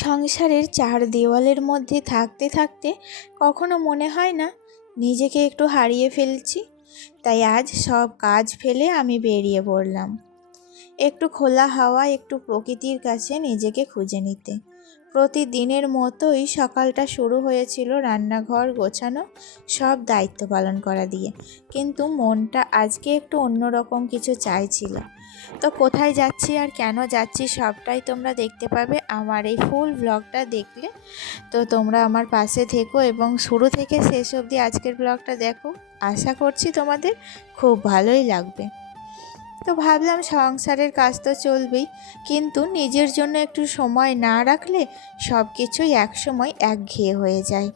সংসারের চার দেওয়ালের মধ্যে থাকতে থাকতে কখনো মনে হয় না নিজেকে একটু হারিয়ে ফেলছি। তাই আজ সব কাজ ফেলে আমি বেরিয়ে পড়লাম একটু খোলা হাওয়া, একটু প্রকৃতির কাছে নিজেকে খুঁজে নিতে। প্রতিদিনের মতোই সকালটা শুরু হয়েছিল রান্নাঘর গোছানো, সব দায়িত্ব পালন করা দিয়ে। কিন্তু মনটা আজকে একটু অন্যরকম কিছু চাইছিল। তো কোথায় যাচ্ছি আর কেন যাচ্ছি সবটাই তোমরা দেখতে পাবে আমার এই ফুল ব্লগটা দেখলে। তো তোমরা আমার পাশে থেকো এবং শুরু থেকে শেষ অবধি আজকের ব্লগটা দেখো। আশা করছি তোমাদের খুব ভালোই লাগবে। তো ভাবলাম সংসারের কাজ তো চলবেই, কিন্তু নিজের জন্য একটু সময় না রাখলে সব কিছুই একসময় একঘেয়ে হয়ে যায়।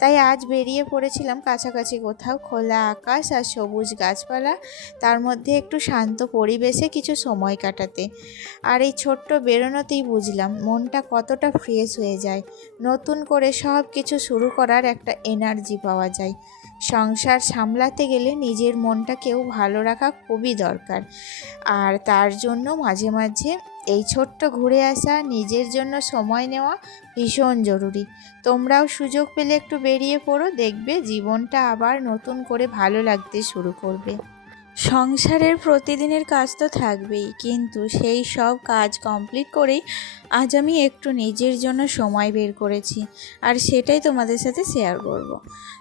তাই আজ বেরিয়ে পড়েছিলাম কাছাকাছি কোথাও, খোলা আকাশ আর সবুজ গাছপালা, তার মধ্যে একটু শান্ত পরিবেশে কিছু সময় কাটাতে। আর এই ছোট্ট বেরোনোতেই বুঝলাম মনটা কতটা ফ্রেশ হয়ে যায়। নতুন করে সব কিছু শুরু করার একটা এনার্জি পাওয়া যায়। সংসার সামলাতে গেলে নিজের মনটাকেও ভালো রাখা খুবই দরকার। আর তার জন্য মাঝে মাঝে এই ছোট্ট ঘুরে আসা, নিজের জন্য সময় নেওয়া ভীষণ জরুরি। তোমরাও সুযোগ পেলে একটু বেরিয়ে পড়ো, দেখবে জীবনটা আবার নতুন করে ভালো লাগতে শুরু করবে। সংসারের প্রতিদিনের কাজ তো থাকবেই, কিন্তু সেই সব কাজ কমপ্লিট করেই আজ আমি একটু নিজের জন্য সময় বের করেছি, আর সেটাই তোমাদের সাথে শেয়ার করব।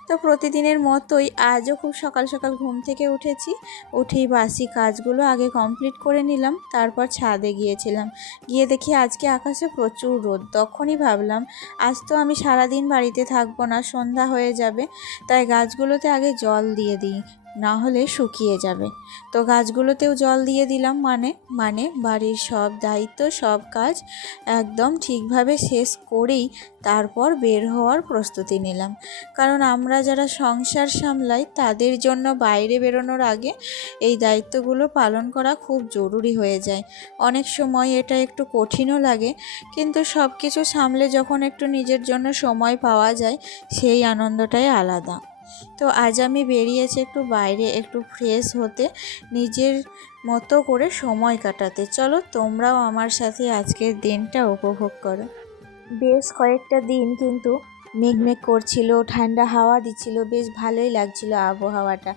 তো প্রতিদিনের মতোই আজও খুব সকাল সকাল ঘুম থেকে উঠেছি। উঠেই বাসি কাজগুলো আগে কমপ্লিট করে নিলাম, তারপর ছাদে গিয়েছিলাম। গিয়ে দেখি আজকে আকাশে প্রচুর রোদ। তখনই ভাবলাম আজ তো আমি সারাদিন বাড়িতে থাকবো না, সন্ধ্যা হয়ে যাবে, তাই গাছগুলোতে আগে জল দিয়ে দিই, না হলে শুকিয়ে যাবে। তো গাছগুলোতেও জল দিয়ে দিলাম, মানে বাড়ির সব দায়িত্ব, সব কাজ একদম ঠিকভাবে শেষ করেই তারপর বের হওয়ার প্রস্তুতি নিলাম। কারণ আমরা যারা সংসার সামলাই তাদের জন্য বাইরে বেরোনোর আগে এই দায়িত্বগুলো পালন করা খুব জরুরি হয়ে যায়। অনেক সময় এটা একটু কঠিনও লাগে, কিন্তু সব কিছু সামলে যখন একটু নিজের জন্য সময় পাওয়া যায়, সেই আনন্দটাই আলাদা। তো আজ আমি বেরিয়েছি একটু বাইরে, একটু ফ্রেশ হতে, নিজের মতো করে সময় কাটাতে। চলো তোমরাও আমার সাথে আজকের দিনটা উপভোগ করো। বেশ কয়েকটা দিন কিন্তু মেঘমেঘ করছিল, ঠান্ডা হাওয়া দিচ্ছিল, বেশ ভালোই লাগছিল আবহাওয়াটা।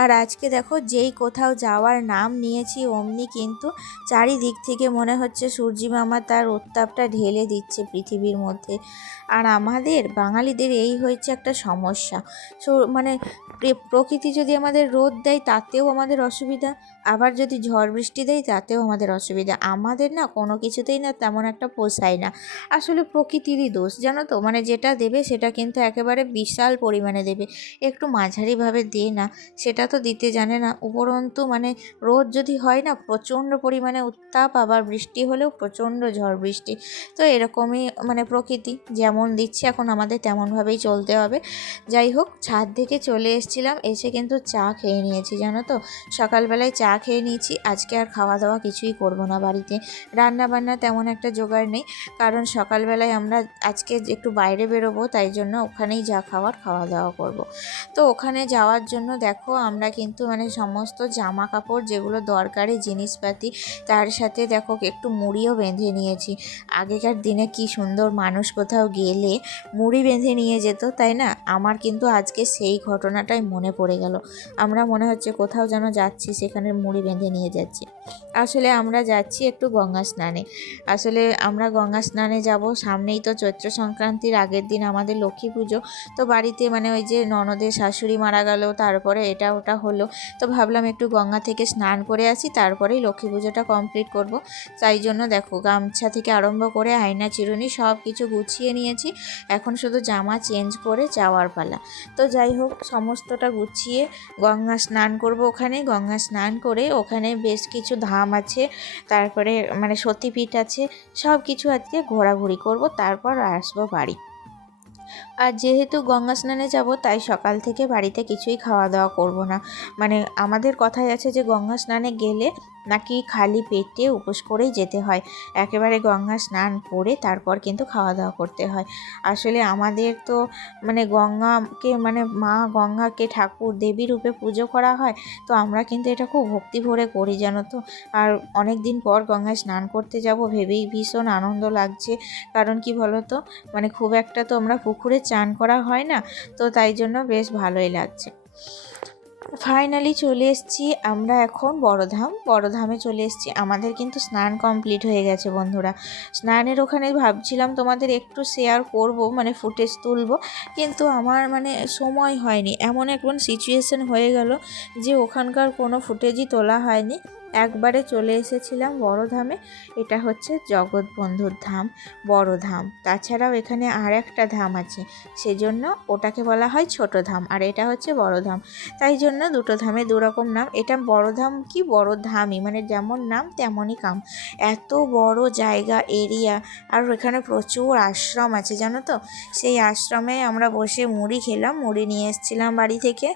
আর আজকে দেখো যেই কোথাও যাওয়ার নাম নিয়েছি অমনি কিন্তু চারিদিক থেকে মনে হচ্ছে সূর্যি মামা তার উত্তাপটা ঢেলে দিচ্ছে পৃথিবীর মধ্যে। আর আমাদের বাঙালিদের এই হয়েছে একটা সমস্যা, মানে প্রকৃতি যদি আমাদের রোদ দেয় তাতেও আমাদের অসুবিধা, আবার যদি ঝড় বৃষ্টি দেয় তাতেও আমাদের অসুবিধা। আমাদের না কোনো কিছুতেই না তেমন একটা পোষায় না। আসলে প্রকৃতিরই দোষ, জানো তো, মানে যেটা দেবে সেটা কিন্তু একেবারে বিশাল পরিমাণে দেবে, একটু মাঝারিভাবে দে না সেটা তো দিতে জানে না। উপরন্তু মানে রোদ যদি হয় না প্রচণ্ড পরিমাণে উত্তাপ, আবার বৃষ্টি হলেও প্রচণ্ড ঝড় বৃষ্টি। তো এরকমই মানে প্রকৃতি যেমন দিচ্ছে এখন আমাদের তেমনভাবেই চলতে হবে। যাই হোক, ছাদ থেকে চলে এসেছিলাম, এসে কিন্তু চা খেয়ে নিয়েছি, জানো তো, সকালবেলায় চা খেয়ে নিয়েছি। আজকে আর খাওয়া দাওয়া কিছুই করব না, বাড়িতে রান্না বান্না তেমন একটা জোগাড় নেই, কারণ সকালবেলায় আমরা আজকে একটু বাইরে বেরোবো, তাই জন্য ওখানেই যা খাওয়া দাওয়া করব। তো ওখানে যাওয়ার জন্য দেখো আমরা কিন্তু মানে সমস্ত জামা কাপড় যেগুলো দরকারি জিনিসপাতি, তার সাথে দেখো একটু মুড়িও বেঁধে নিয়েছি। আগেকার দিনে কি সুন্দর মানুষ কোথাও গেলে মুড়ি বেঁধে নিয়ে যেত, তাই না? আমার কিন্তু আজকে সেই ঘটনাটাই মনে পড়ে গেল। আমরা মনে হচ্ছে কোথাও যেন যাচ্ছি, সেখানে মুড়ি বেঁধে নিয়ে যাচ্ছি। আসলে আমরা যাচ্ছি একটু গঙ্গা স্নানে। আসলে আমরা গঙ্গা স্নানে যাব, সামনেই তো চৈত্র সংক্রান্তির আগের দিন আমাদের লক্ষ্মী পুজো। তো বাড়িতে মানে ওই যে ননদের শাশুড়ি মারা গেল, তারপরে এটা ওটা হলো, তো ভাবলাম একটু গঙ্গা থেকে স্নান করে আসি, তারপরেই লক্ষ্মী পুজোটা কমপ্লিট করব। তাই জন্য দেখো গামছা থেকে আরম্ভ করে আয়না চিরুনি সব কিছু গুছিয়ে নিয়েছি, এখন শুধু জামা চেঞ্জ করে যাওয়ার পালা। তো যাই হোক, সমস্তটা গুছিয়ে গঙ্গা স্নান করব। ওখানে গঙ্গা স্নান করে ওখানে বেশ কিছু ধাম আছে, তারপরে মানে সতীপীঠ আছে, সব কিছু আজকে ঘোরাঘুরি করব, তারপর আসবো বাড়ি। আর যেহেতু গঙ্গা স্নানে যাব, তাই সকাল থেকে বাড়িতে কিছুই খাওয়া দাওয়া করব না। মানে আমাদের কথাই আছে যে গঙ্গা স্নানে গেলে নাকি খালি পেটে উপোস করেই যেতে হয়, একেবারে গঙ্গা স্নান করে তারপর কিন্তু খাওয়া দাওয়া করতে হয়। আসলে আমাদের তো মানে গঙ্গাকে মানে মা গঙ্গাকে ঠাকুর দেবী রূপে পুজো করা হয়, তো আমরা কিন্তু এটা খুব ভক্তি ভরে করি জানো তো। আর অনেক দিন পর গঙ্গায় স্নান করতে যাব ভেবেই ভীষণ আনন্দ লাগছে। কারণ কি বলো তো, মানে খুব একটা তো আমরা পুকুরে চান করা হয় না, তো তাই জন্য বেশ ভালোই লাগছে। ফাইনালি চলে এসেছি আমরা এখন বড়ধামে চলে এসেছি। আমাদের কিন্তু স্নান কমপ্লিট হয়ে গেছে বন্ধুরা। স্নানের ওখানে ভাবছিলাম তোমাদের একটু শেয়ার করব, মানে ফুটেজ তুলব, কিন্তু আমার মানে সময় হয়নি। এমন একজন সিচুয়েশন হয়ে গেল যে ওখানকার কোনো ফুটেজই তোলা হয়নি। একবারে চলে এসেছিলাম বড়ধামে। এটা হচ্ছে জগৎবন্ধুর ধাম, বড় ধাম। তাছাড়াও এখানে আর একটা ধাম আছে, সেজন্য ওটাকে বলা হয় ছোট ধাম, আর এটা হচ্ছে বড় ধাম। তাই জন্য দুটো ধামে দুরকম নাম। এটা বড় ধাম কি বড় ধামই, মানে যেমন নাম তেমনই কাম। এত বড় জায়গা এরিয়া, আর এখানে প্রচুর আশ্রম আছে জানো তো। সেই আশ্রমে আমরা বসে মুড়ি খেলাম, মুড়ি নিয়ে এসেছিলাম বাড়ি থেকে।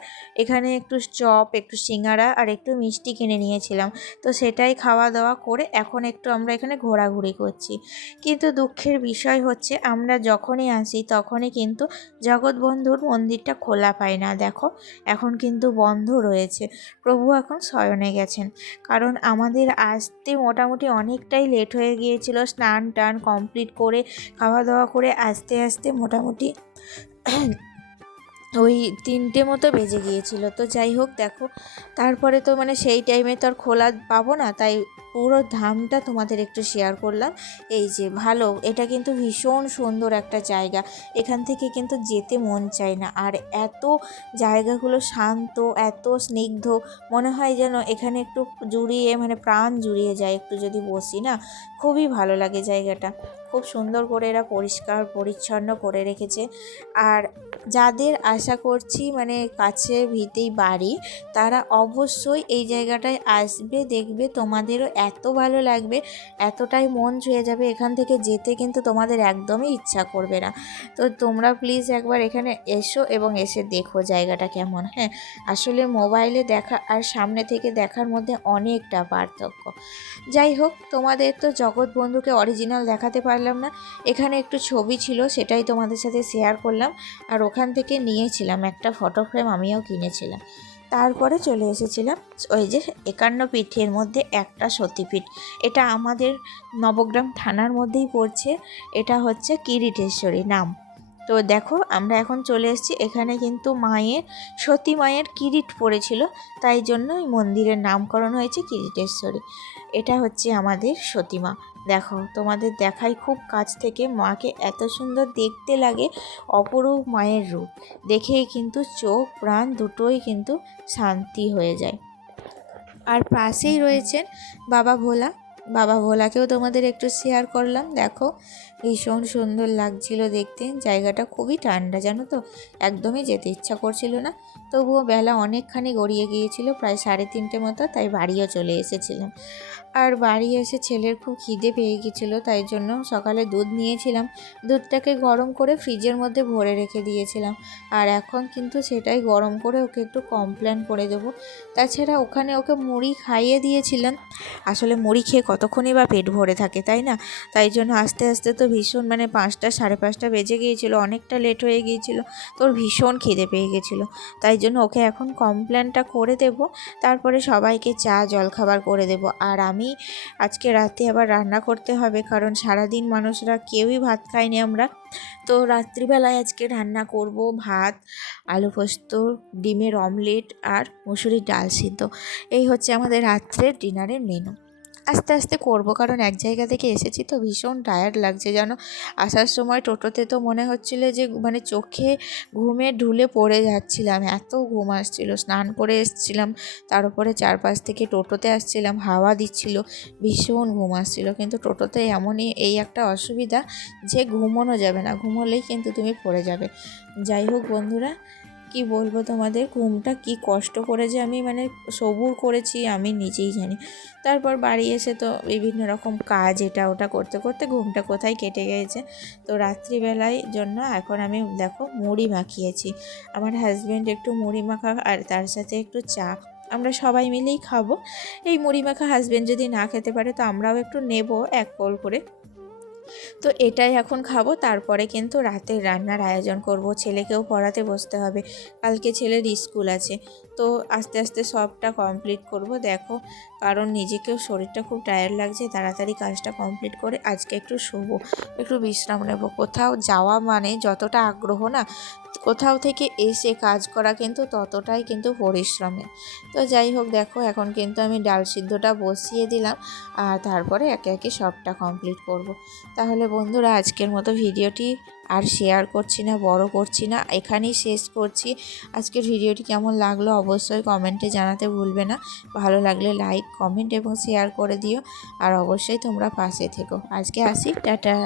এখানে একটু চপ, একটু সিঙ্গারা আর একটু মিষ্টি কিনে নিয়েছিলাম। তো সেটাই খাওয়া দাওয়া করে এখন একটু আমরা এখানে ঘোরাঘুরি করছি। কিন্তু দুঃখের বিষয় হচ্ছে আমরা যখনই আসি তখনই কিন্তু জগৎবন্ধুর মন্দিরটা খোলা পাই না। দেখো এখন কিন্তু বন্ধ রয়েছে, প্রভু এখন শয়নে গেছেন। কারণ আমাদের আসতে মোটামুটি অনেকটাই লেট হয়ে গিয়েছিল, স্নান টান কমপ্লিট করে খাওয়া দাওয়া করে আস্তে আস্তে মোটামুটি ওই 3টে মতো বেজে গিয়েছিল। তো যাই হোক দেখো, তারপরে তো মানে সেই টাইমে তো আর খোলা পাবো না, তাই পুরো ধামটা তোমাদের একটু শেয়ার করলাম। এই যে ভালো, এটা কিন্তু ভীষণ সুন্দর একটা জায়গা, এখান থেকে কিন্তু যেতে মন চায় না। আর এত জায়গাগুলো শান্ত, এত স্নিগ্ধ, মনে হয় যেন এখানে একটু জুড়িয়ে মানে প্রাণ জুড়িয়ে যায় একটু যদি বসি না। খুবই ভালো লাগে জায়গাটা, খুব সুন্দর করে এরা পরিষ্কার পরিচ্ছন্ন করে রেখেছে। আর যাদের আশা করছি মানে কাছে ভিতেই বাড়ি, তারা অবশ্যই এই জায়গাটায় আসবে, দেখবে তোমাদেরও এত ভালো লাগবে, এতটাই মন ছুঁয়ে যাবে, এখান থেকে যেতে কিন্তু তোমাদের একদমই ইচ্ছা করবে না। তো তোমরা প্লিজ একবার এখানে এসো এবং এসে দেখো জায়গাটা কেমন। হ্যাঁ, আসলে মোবাইলে দেখা আর সামনে থেকে দেখার মধ্যে অনেকটা পার্থক্য। যাই হোক, তোমাদের তো জগৎবন্ধুকে অরিজিনাল দেখাতে পারলাম না, এখানে একটু ছবি ছিল সেটাই তোমাদের সাথে শেয়ার করলাম। আর ওখান থেকে নিয়েছিলাম একটা ফটো ফ্রেম, আমিও কিনেছিলাম। তারপরে চলে এসেছিলাম ওই যে 51 পীঠের মধ্যে একটা সতীপীঠ। এটা আমাদের নবগ্রাম থানার মধ্যেই পড়ছে, এটা হচ্ছে কিরিটেশ্বরী নাম। তো দেখো আমরা এখন চলে এসেছি এখানে, কিন্তু মায়ের সতী মায়ের কিরিট পড়েছিল, তাই জন্য এই মন্দিরের নামকরণ হয়েছে কিরিটেশ্বরী। এটা হচ্ছে আমাদের সতীমা। দেখো তোমাদের দেখাই খুব কাছ থেকে, মাকে এত সুন্দর দেখতে লাগে, অপরূপ মায়ের রূপ দেখেই কিন্তু চোখ প্রাণ দুটোই কিন্তু শান্তি হয়ে যায়। আর পাশেই রয়েছেন বাবা ভোলা, বাবা ভোলাকেও তোমাদের একটু শেয়ার করলাম। দেখো ভীষণ সুন্দর লাগছিল দেখতে, জায়গাটা খুবই ঠান্ডা জানো তো, একদমই যেতে ইচ্ছা করছিল না। তবুও বেলা অনেকখানি গড়িয়ে গিয়েছিল, প্রায় 3:30 মতো, তাই বাড়িও চলে এসেছিলাম। আর বাড়ি এসে ছেলের খুব খিদে পেয়ে গেছিলো, তাই জন্য সকালে দুধ নিয়েছিলাম, দুধটাকে গরম করে ফ্রিজের মধ্যে ভরে রেখে দিয়েছিলাম। আর এখন কিন্তু সেটাই গরম করে ওকে একটু কমপ্লেন করে দেবো। তাছাড়া ওখানে ওকে মুড়ি খাইয়ে দিয়েছিলাম। আসলে মুড়ি খেয়ে কতক্ষণই বা পেট ভরে থাকে তাই না, তাই জন্য আস্তে আস্তে তো ভীষণ মানে 5টা 5:30 বেজে গিয়েছিলো, অনেকটা লেট হয়ে গিয়েছিলো, তোর ভীষণ খিদে পেয়ে গেছিলো। তাই জন্য ওকে এখন কমপ্লেনটা করে দেব, তারপরে সবাইকে চা জলখাবার করে দেব। আর আমি আজকে রাতে আবার রান্না করতে হবে, কারণ সারাদিন মানুষরা কেউই ভাত খায়নি আমরা। তো রাত্রিবেলায় আজকে রান্না করব ভাত, আলু পোস্ত, ডিমের অমলেট আর মুসুরির ডাল সিদ্ধ। এই হচ্ছে আমাদের রাত্রের ডিনারের মেনু। আস্তে আস্তে করব, কারণ এক জায়গা থেকে এসেছি তো ভীষণ টায়ার্ড লাগছে জানো। আসার সময় টোটোতে তো মনে হচ্ছিল যে মানে চোখে ঘুমে ঢুলে পড়ে যাচ্ছিলাম, এত ঘুম আসছিল। স্নান করে এসেছিলাম, তার উপরে চারপাশ থেকে টোটোতে আসছিলাম, হাওয়া দিচ্ছিল, ভীষণ ঘুম আসছিল। কিন্তু টোটোতে এমনই এই একটা অসুবিধা যে ঘুমোনো যাবে না, ঘুমোলেই কিন্তু তুমি পড়ে যাবে। যাই হোক বন্ধুরা, কি বলবো তোমাদের, ঘুমটা কি কষ্ট করে যে আমি মানে সবুর করেছি আমি নিজেই জানি। তারপর বাড়ি এসে তো বিভিন্ন রকম কাজ এটা ওটা করতে করতে ঘুমটা কোথায় কেটে গিয়েছে। তো রাত্রিবেলায় জন্য এখন আমি দেখো মুড়ি মাখিয়েছি, আমার হাজব্যান্ড একটু মুড়ি মাখা আর তার সাথে একটু চা, আমরা সবাই মিলেই খাবো। এই মুড়ি মাখা হাজব্যান্ড যদি না খেতে পারে তো আমরাও একটু নেব এক কোল করে। তো এটাই এখন খাবো, তারপরে কিন্তু রাতের রান্নার আয়োজন করব। ছেলেকেও পড়াতে বসতে হবে, কালকে ছেলের স্কুল আছে। তো আস্তে আস্তে সবটা কমপ্লিট করব দেখো, কারণ নিজেকেও শরীরটা খুব টায়ার্ড লাগছে। তাড়াতাড়ি কাজটা কমপ্লিট করে আজকে একটু শোবো, একটু বিশ্রাম নেব। কোথাও যাওয়া মানে যতটা আগ্রহ না, কোথাও থেকে এসে কাজ করা কিন্তু ততটাই কিন্তু পরিশ্রমের। তো যাই হোক, দেখো এখন কিন্তু আমি ডাল সিদ্ধটা বসিয়ে দিলাম, আর তারপরে একে একে সবটা কমপ্লিট করব। তাহলে বন্ধুরা, আজকের মতো ভিডিওটি আর শেয়ার করছি না, বড় করছি না, এখানেই শেষ করছি। আজকের ভিডিওটি কেমন লাগলো অবশ্যই কমেন্টে জানাতে ভুলবে না। ভালো লাগলে লাইক, কমেন্ট এবং শেয়ার করে দিও, আর অবশ্যই তোমরা পাশে থেকো। আজকে আসি, টাটা।